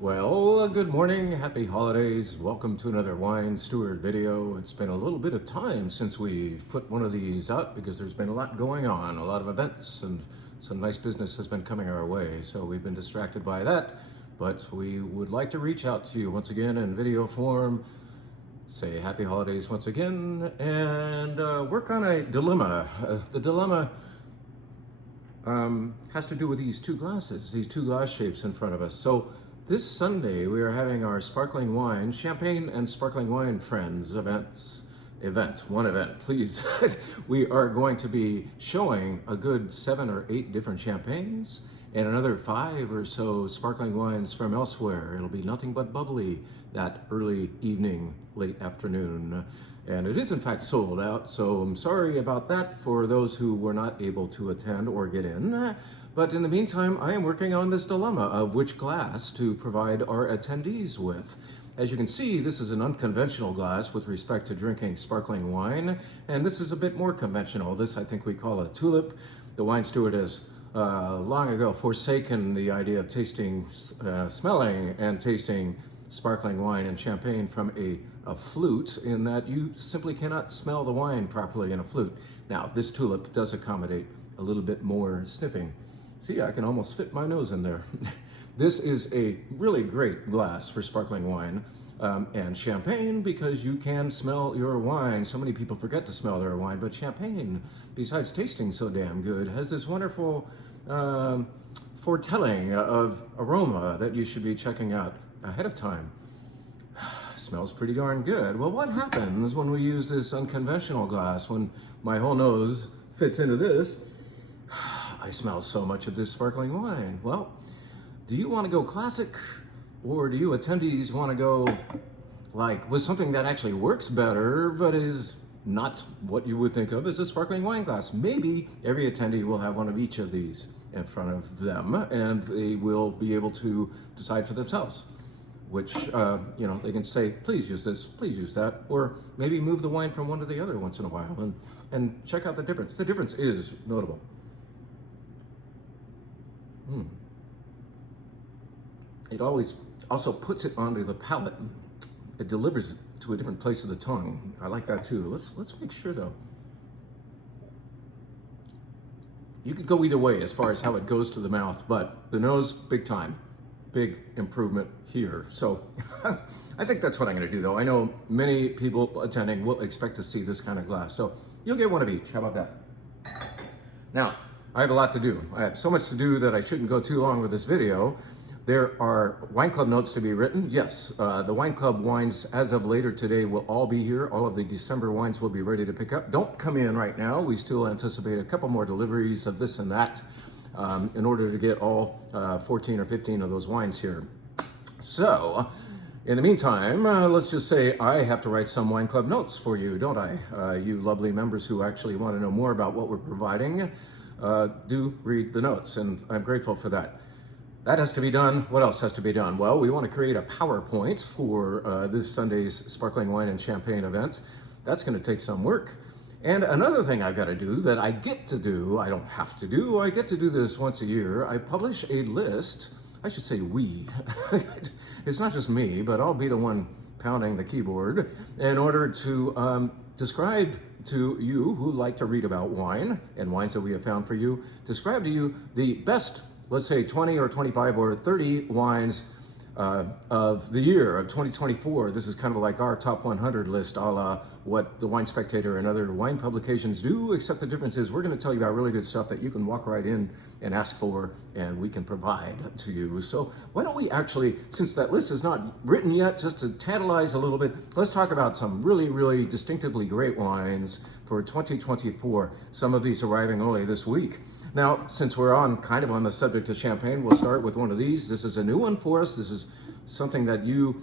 Well, good morning, happy holidays. Welcome to another Wine Steward video. It's been a little bit of time since we've put one of these out because there's been a lot going on, a lot of events, and some nice business has been coming our way. So we've been distracted by that, but we would like to reach out to you once again in video form, say happy holidays once again, and work on a dilemma. The dilemma has to do with these two glasses, these two glass shapes in front of us. So this Sunday, we are having our sparkling wine, champagne and sparkling wine friends one event, please. We are going to be showing a good 7 or 8 different champagnes and another 5 or so sparkling wines from elsewhere. It'll be nothing but bubbly that early evening, late afternoon. And it is in fact sold out, so I'm sorry about that for those who were not able to attend or get in. But in the meantime, I am working on this dilemma of which glass to provide our attendees with. As you can see, this is an unconventional glass with respect to drinking sparkling wine, and this is a bit more conventional. This I think we call a tulip. The wine steward has long ago forsaken the idea of smelling and tasting sparkling wine and champagne from a flute, in that you simply cannot smell the wine properly in a flute. Now, this tulip does accommodate a little bit more sniffing. See, I can almost fit my nose in there. This is a really great glass for sparkling wine and champagne, because you can smell your wine. So many people forget to smell their wine, but champagne, besides tasting so damn good, has this wonderful foretelling of aroma that you should be checking out ahead of time. Smells pretty darn good. Well, what happens when we use this unconventional glass, when my whole nose fits into this? I smell so much of this sparkling wine. Well, do you want to go classic, or do you attendees want to go like with something that actually works better but is not what you would think of as a sparkling wine glass? Maybe every attendee will have one of each of these in front of them, and they will be able to decide for themselves which, they can say, please use this, please use that, or maybe move the wine from one to the other once in a while and check out the difference. The difference is notable. It always also puts it onto the palate. It delivers it to a different place of the tongue. I like that too. Let's make sure though. You could go either way as far as how it goes to the mouth, but the nose, big time. Big improvement here. So I think that's what I'm going to do though. I know many people attending will expect to see this kind of glass. So you'll get one of each. How about that? Now, I have a lot to do. I have so much to do that I shouldn't go too long with this video. There are wine club notes to be written. Yes, the wine club wines as of later today will all be here. All of the December wines will be ready to pick up. Don't come in right now. We still anticipate a couple more deliveries of this and that in order to get all 14 or 15 of those wines here. So, in the meantime, let's just say I have to write some wine club notes for you, don't I? You lovely members who actually want to know more about what we're providing, do read the notes, and I'm grateful for that. That has to be done. What else has to be done? Well, we want to create a PowerPoint for this Sunday's Sparkling Wine and Champagne event. That's going to take some work. And another thing I've got to do that I get to do, I don't have to do, I get to do this once a year. I publish a list. I should say we. It's not just me, but I'll be the one pounding the keyboard in order to describe to you who like to read about wine and wines that we have found for you, describe to you the best, let's say 20 or 25 or 30 wines of the year of 2024. This is kind of like our top 100 list, a la what the Wine Spectator and other wine publications do, except the difference is we're going to tell you about really good stuff that you can walk right in and ask for, and we can provide to you. So why don't we actually, since that list is not written yet, just to tantalize a little bit, let's talk about some really, really distinctively great wines for 2024. Some of these arriving only this week. Now, since we're kind of on the subject of champagne, we'll start with one of these. This is a new one for us. This is something that you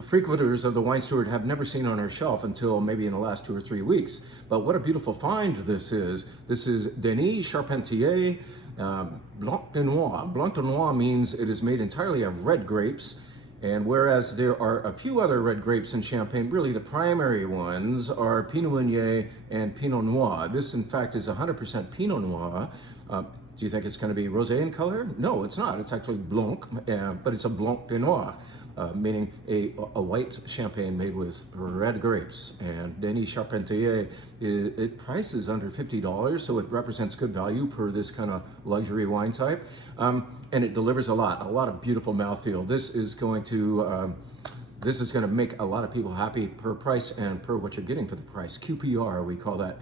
frequenters of the Wine Steward have never seen on our shelf until maybe in the last 2 or 3 weeks. But what a beautiful find this is. This is Denis Charpentier Blanc de Noir. Blanc de Noir means it is made entirely of red grapes. And whereas there are a few other red grapes in Champagne, really the primary ones are Pinot Meunier and Pinot Noir. This, in fact, is 100% Pinot Noir. Do you think it's going to be rosé in color? No, it's not. It's actually blanc, but it's a blanc de noir, meaning a white champagne made with red grapes. And Denis Charpentier, it prices under $50, so it represents good value per this kind of luxury wine type. And it delivers a lot of beautiful mouthfeel. This is going to make a lot of people happy per price and per what you're getting for the price. QPR, we call that,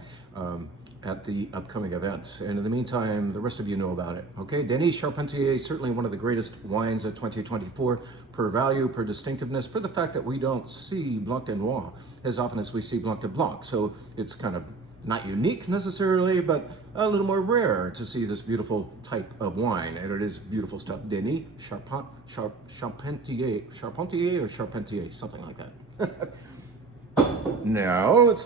at the upcoming events. And in the meantime, the rest of you know about it. Okay, Denis Charpentier, certainly one of the greatest wines of 2024 per value, per distinctiveness, per the fact that we don't see Blanc de Noir as often as we see Blanc de Blanc. So it's kind of not unique necessarily, but a little more rare to see this beautiful type of wine. And it is beautiful stuff. Denis Charpentier or Charpentier, something like that. Now let's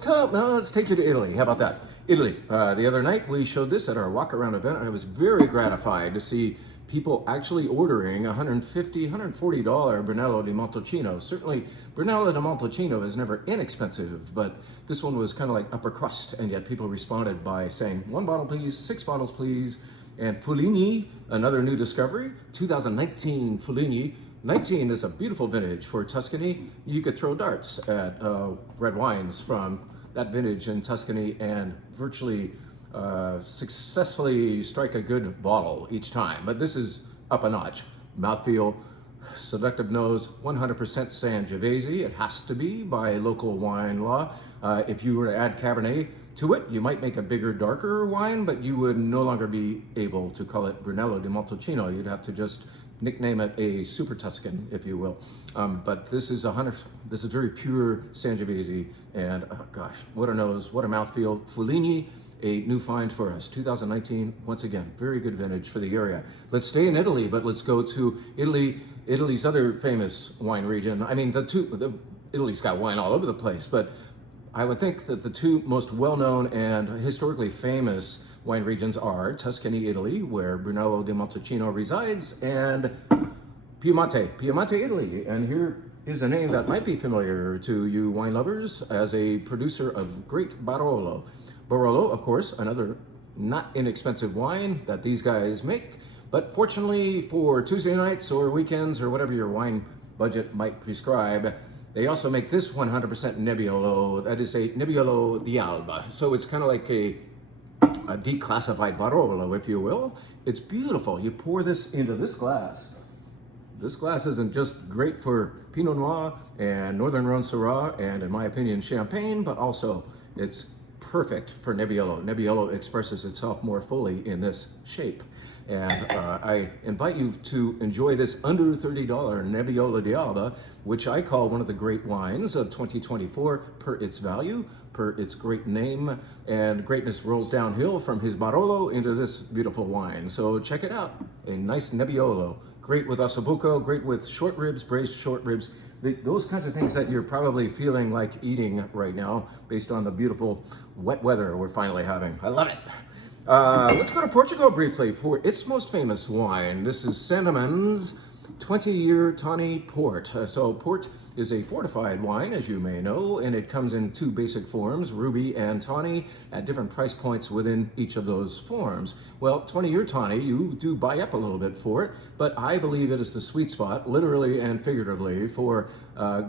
take you to Italy. How about that? Italy. The other night we showed this at our walk around event, and I was very gratified to see people actually ordering $150, $140 Brunello di Montalcino. Certainly, Brunello di Montalcino is never inexpensive, but this one was kind of like upper crust, and yet people responded by saying, 1 bottle please, 6 bottles please. And Fuligni, another new discovery, 2019 Fuligni. 19 is a beautiful vintage for Tuscany. You could throw darts at red wines from that vintage in Tuscany and virtually successfully strike a good bottle each time. But this is up a notch. Mouthfeel, seductive nose, 100% Sangiovese. It has to be by local wine law. If you were to add Cabernet to it, you might make a bigger, darker wine, but you would no longer be able to call it Brunello di Montalcino. You'd have to just nickname it a Super Tuscan, if you will. But this is very pure Sangiovese, and oh gosh, what a nose, what a mouthfeel. Fuligni, a new find for us. 2019, once again, very good vintage for the area. Let's stay in Italy, but let's go to Italy's other famous wine region. I mean, Italy's got wine all over the place, but I would think that the two most well-known and historically famous wine regions are Tuscany, Italy, where Brunello di Montalcino resides, and Piemonte, Italy. And here is a name that might be familiar to you wine lovers as a producer of great Barolo. Barolo, of course, another not inexpensive wine that these guys make, but fortunately for Tuesday nights or weekends or whatever your wine budget might prescribe, they also make this 100% Nebbiolo. That is a Nebbiolo di Alba. So it's kind of like a declassified Barolo, if you will. It's beautiful. You pour this into this glass. This glass isn't just great for Pinot Noir and Northern Rhone Syrah and, in my opinion, Champagne, but also it's perfect for Nebbiolo. Nebbiolo expresses itself more fully in this shape. And I invite you to enjoy this under $30 Nebbiolo di Alba, which I call one of the great wines of 2024 per its value, per its great name, and greatness rolls downhill from his Barolo into this beautiful wine. So check it out, a nice Nebbiolo. Great with ossobuco, great with short ribs, braised short ribs, those kinds of things that you're probably feeling like eating right now based on the beautiful wet weather we're finally having. I love it. Let's go to Portugal briefly for its most famous wine. This is Sandeman's 20-year Tawny Port. So Port is a fortified wine, as you may know, and it comes in two basic forms, ruby and tawny, at different price points within each of those forms. Well, 20-year tawny, you do buy up a little bit for it, but I believe it is the sweet spot, literally and figuratively, for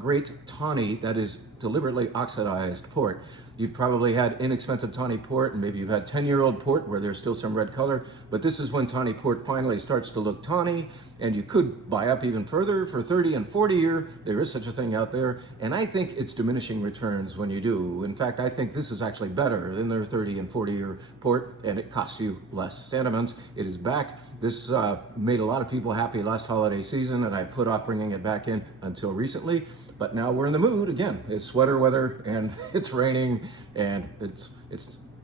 great tawny that is deliberately oxidized port. You've probably had inexpensive tawny port, and maybe you've had 10-year-old port where there's still some red color, but this is when tawny port finally starts to look tawny, and you could buy up even further for 30 and 40 year. There is such a thing out there, and I think it's diminishing returns when you do. In fact, I think this is actually better than their 30 and 40 year port, and it costs you less. Sandeman's, it is back. This made a lot of people happy last holiday season, and I put off bringing it back in until recently. But now we're in the mood again. It's sweater weather, and it's raining, and it's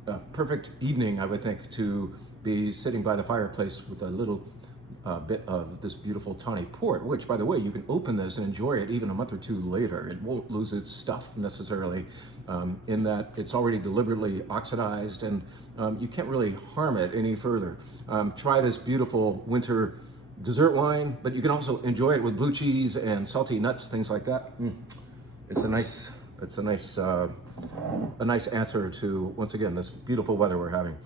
a perfect evening, I would think, to be sitting by the fireplace with a little bit of this beautiful tawny port, which, by the way, you can open this and enjoy it even a month or two later. It won't lose its stuff necessarily, in that it's already deliberately oxidized, and you can't really harm it any further. Try this beautiful winter dessert wine, but you can also enjoy it with blue cheese and salty nuts, things like that. It's a nice answer to, once again, this beautiful weather we're having.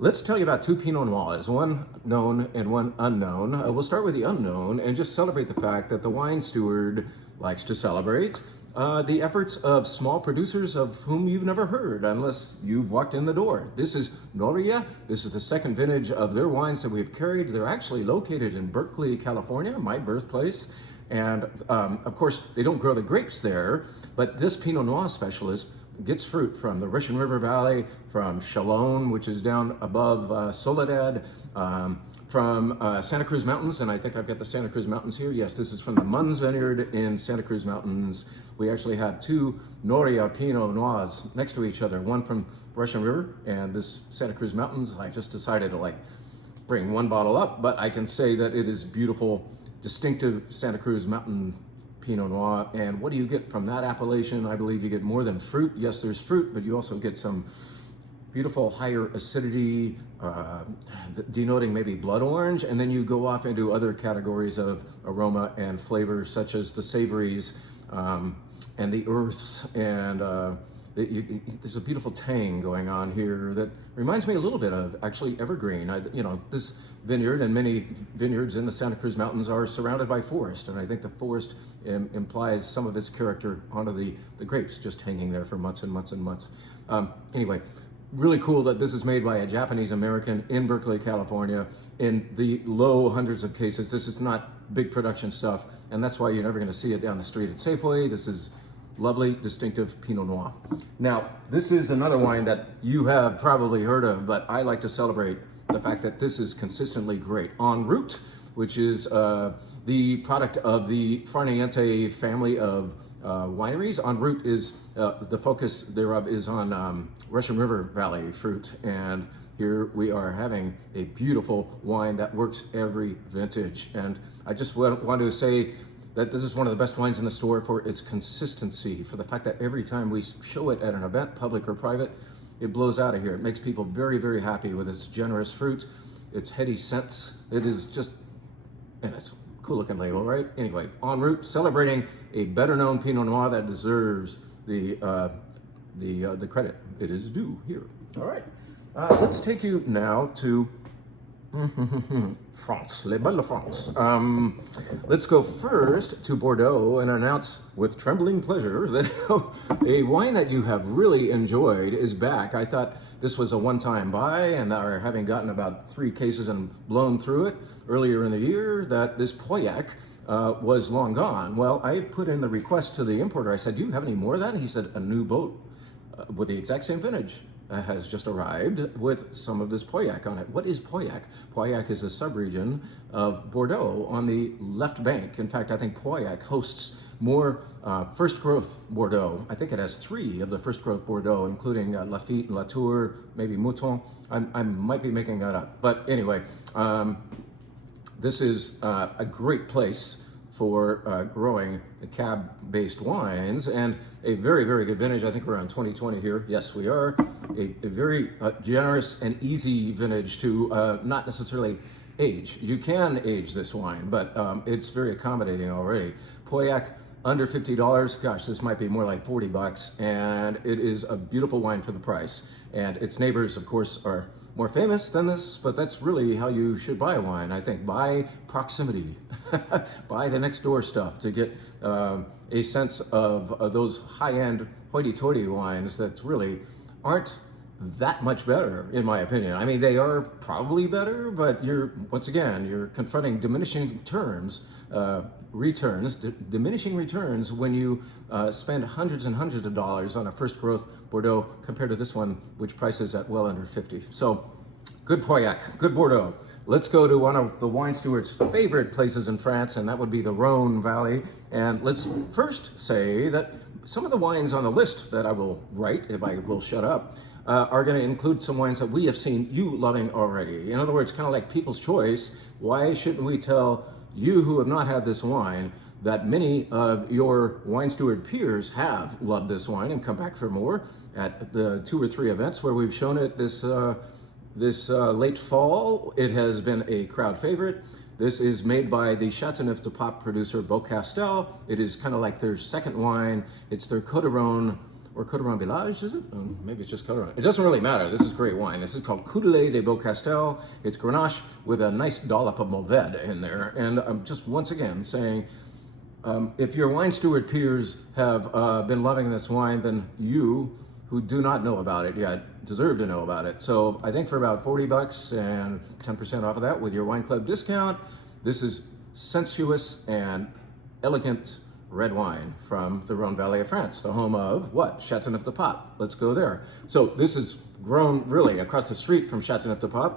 let's tell you about two Pinot Noirs, one known and one unknown. We'll start with the unknown and just celebrate the fact that the wine steward likes to celebrate the efforts of small producers of whom you've never heard unless you've walked in the door. This is Noria. This is the second vintage of their wines that we've carried. They're actually located in Berkeley, California, my birthplace. And of course, they don't grow the grapes there, but this Pinot Noir specialist gets fruit from the Russian River Valley, from Chalon, which is down above Soledad, from Santa Cruz Mountains, and I think I've got the Santa Cruz Mountains here. Yes, this is from the Munns Vineyard in Santa Cruz Mountains. We actually have two Noria Pinot Noirs next to each other, one from Russian River and this Santa Cruz Mountains. I just decided to bring one bottle up, but I can say that it is beautiful, distinctive Santa Cruz Mountain Pinot Noir. And what do you get from that appellation? I believe you get more than fruit. Yes, there's fruit, but you also get some beautiful higher acidity, denoting maybe blood orange, and then you go off into other categories of aroma and flavor, such as the savories and the earths, and there's a beautiful tang going on here that reminds me a little bit of actually evergreen. This vineyard and many vineyards in the Santa Cruz Mountains are surrounded by forest, and I think the forest implies some of its character onto the grapes, just hanging there for months and months and months. Anyway, really cool that this is made by a Japanese American in Berkeley, California, in the low hundreds of cases. This is not big production stuff, and that's why you're never going to see it down the street at Safeway. This is lovely, distinctive Pinot Noir. Now, this is another wine that you have probably heard of, but I like to celebrate the fact that this is consistently great. En Route, which is the product of the Farniente family of wineries. En Route is, the focus thereof is on Russian River Valley fruit, and here we are having a beautiful wine that works every vintage. And I just want to say that this is one of the best wines in the store for its consistency, for the fact that every time we show it at an event, public or private, it blows out of here. It makes people very, very happy with its generous fruit, its heady scents. It is just, and it's a cool looking label, right? Anyway, En Route, celebrating a better known Pinot Noir that deserves the credit it is due here. All right, let's take you now to France, les belles de France. Let's go first to Bordeaux and announce with trembling pleasure that a wine that you have really enjoyed is back. I thought this was a one-time buy, and having gotten about 3 cases and blown through it earlier in the year, that this Pauillac was long gone. Well, I put in the request to the importer. I said, do you have any more of that? And he said, a new boat with the exact same vintage has just arrived with some of this Pauillac on it. What is Pauillac? Pauillac is a subregion of Bordeaux on the left bank. In fact, I think Pauillac hosts more first growth Bordeaux. I think it has 3 of the first growth Bordeaux, including Lafite, Latour, maybe Mouton. I might be making that up. But anyway, this is a great place for growing cab-based wines, and a very, very good vintage. I think we're on 2020 here. Yes, we are. A very generous and easy vintage to not necessarily age. You can age this wine, but it's very accommodating already. Pauillac, under $50. Gosh, this might be more like $40, and it is a beautiful wine for the price. And its neighbors, of course, are more famous than this, but that's really how you should buy wine, I think. Buy proximity. Buy the next door stuff to get a sense of those high-end hoity-toity wines that really aren't that much better, in my opinion. I mean, they are probably better, but once again, you're confronting diminishing diminishing returns when you spend hundreds and hundreds of dollars on a first growth Bordeaux compared to this one, which prices at well under 50. So good Pauillac, good Bordeaux. Let's go to one of the wine steward's favorite places in France, and that would be the Rhone Valley. And let's first say that some of the wines on the list that I will write, if I will shut up, are going to include some wines that we have seen you loving already. In other words, kind of like people's choice. Why shouldn't we tell you who have not had this wine that many of your wine steward peers have loved this wine and come back for more at the 2 or 3 events where we've shown it this late fall? It has been a crowd favorite. This is made by the Châteauneuf-du-Pape producer Beaucastel. It is kind of like their second wine. It's their Côte d'Aron or Coteron Village, is it? Maybe it's just Coteron. It doesn't really matter. This is great wine. This is called Coudelet de Beaucastel. It's Grenache with a nice dollop of Mourvedre in there. And I'm just once again saying, if your wine steward peers have been loving this wine, then you, who do not know about it yet, deserve to know about it. So I think for about $40 and 10% off of that with your wine club discount, this is sensuous and elegant red wine from the Rhone Valley of France, the home of what? Châteauneuf-du-Pape. Let's go there. So this is grown really across the street from Châteauneuf-du-Pape.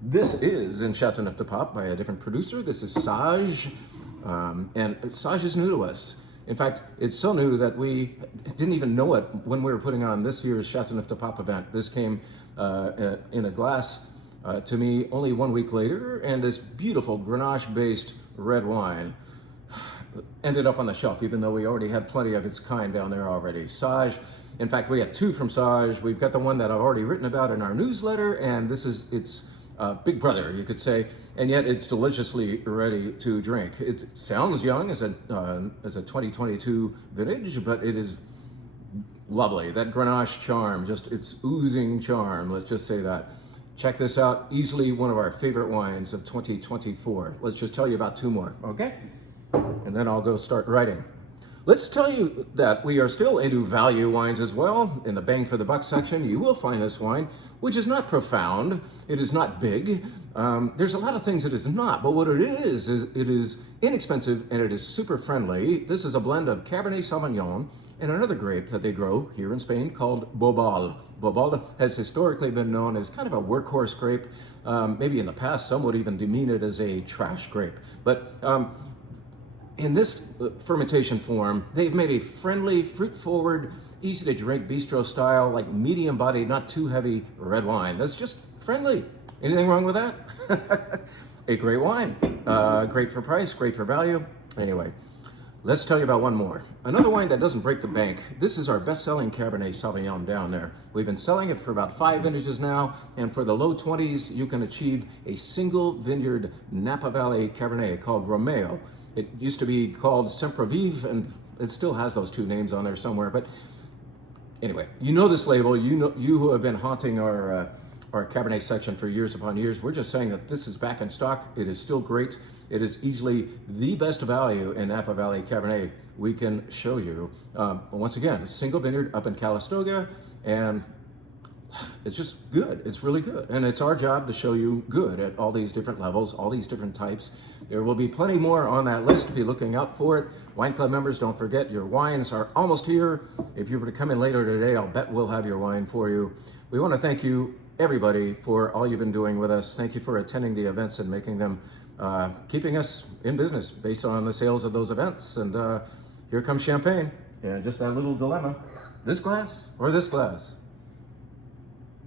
This is in Châteauneuf-du-Pape by a different producer. This is Sage, and Sage is new to us. In fact, it's so new that we didn't even know it when we were putting on this year's Châteauneuf-du-Pape event. This came in a glass to me only 1 week later, and this beautiful Grenache-based red wine ended up on the shelf, even though we already had plenty of its kind down there already. Sage, in fact, we have two from Sage. We've got the one that I've already written about in our newsletter, and this is its big brother, you could say, and yet it's deliciously ready to drink. It sounds young as a 2022 vintage, but it is lovely. That Grenache charm, just it's oozing charm, let's just say that. Check this out, easily one of our favorite wines of 2024. Let's just tell you about two more, okay? And then I'll go start writing. Let's tell you that we are still into value wines as well. In the bang for the buck section, you will find this wine, which is not profound. It is not big. There's a lot of things it is not, but what it is it is inexpensive and it is super friendly. This is a blend of Cabernet Sauvignon and another grape that they grow here in Spain called Bobal. Bobal has historically been known as kind of a workhorse grape. Maybe in the past, some would even demean it as a trash grape. But in this fermentation form, they've made a friendly, fruit-forward, easy-to-drink bistro style, like medium-bodied, not too heavy red wine. That's just friendly. Anything wrong with that? A great wine. Great for price, great for value. Anyway, let's tell you about one more. Another wine that doesn't break the bank. This is our best-selling Cabernet Sauvignon down there. We've been selling it for about 5 vintages now, and for the low 20s, you can achieve a single vineyard Napa Valley Cabernet called Romeo. It used to be called Sempervive, and it still has those two names on there somewhere. But anyway, you know this label. You who have been haunting our Cabernet section for years upon years. We're just saying that this is back in stock. It is still great. It is easily the best value in Napa Valley Cabernet we can show you. Once again, a single vineyard up in Calistoga, and it's just good. It's really good. And it's our job to show you good at all these different levels, all these different types. There will be plenty more on that list. Be looking out for it. Wine Club members, don't forget your wines are almost here. If you were to come in later today, I'll bet we'll have your wine for you. We want to thank you, everybody, for all you've been doing with us. Thank you for attending the events and making them, keeping us in business based on the sales of those events. And here comes champagne. And just that little dilemma. This glass or this glass?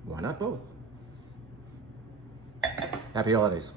Why not both? Happy holidays.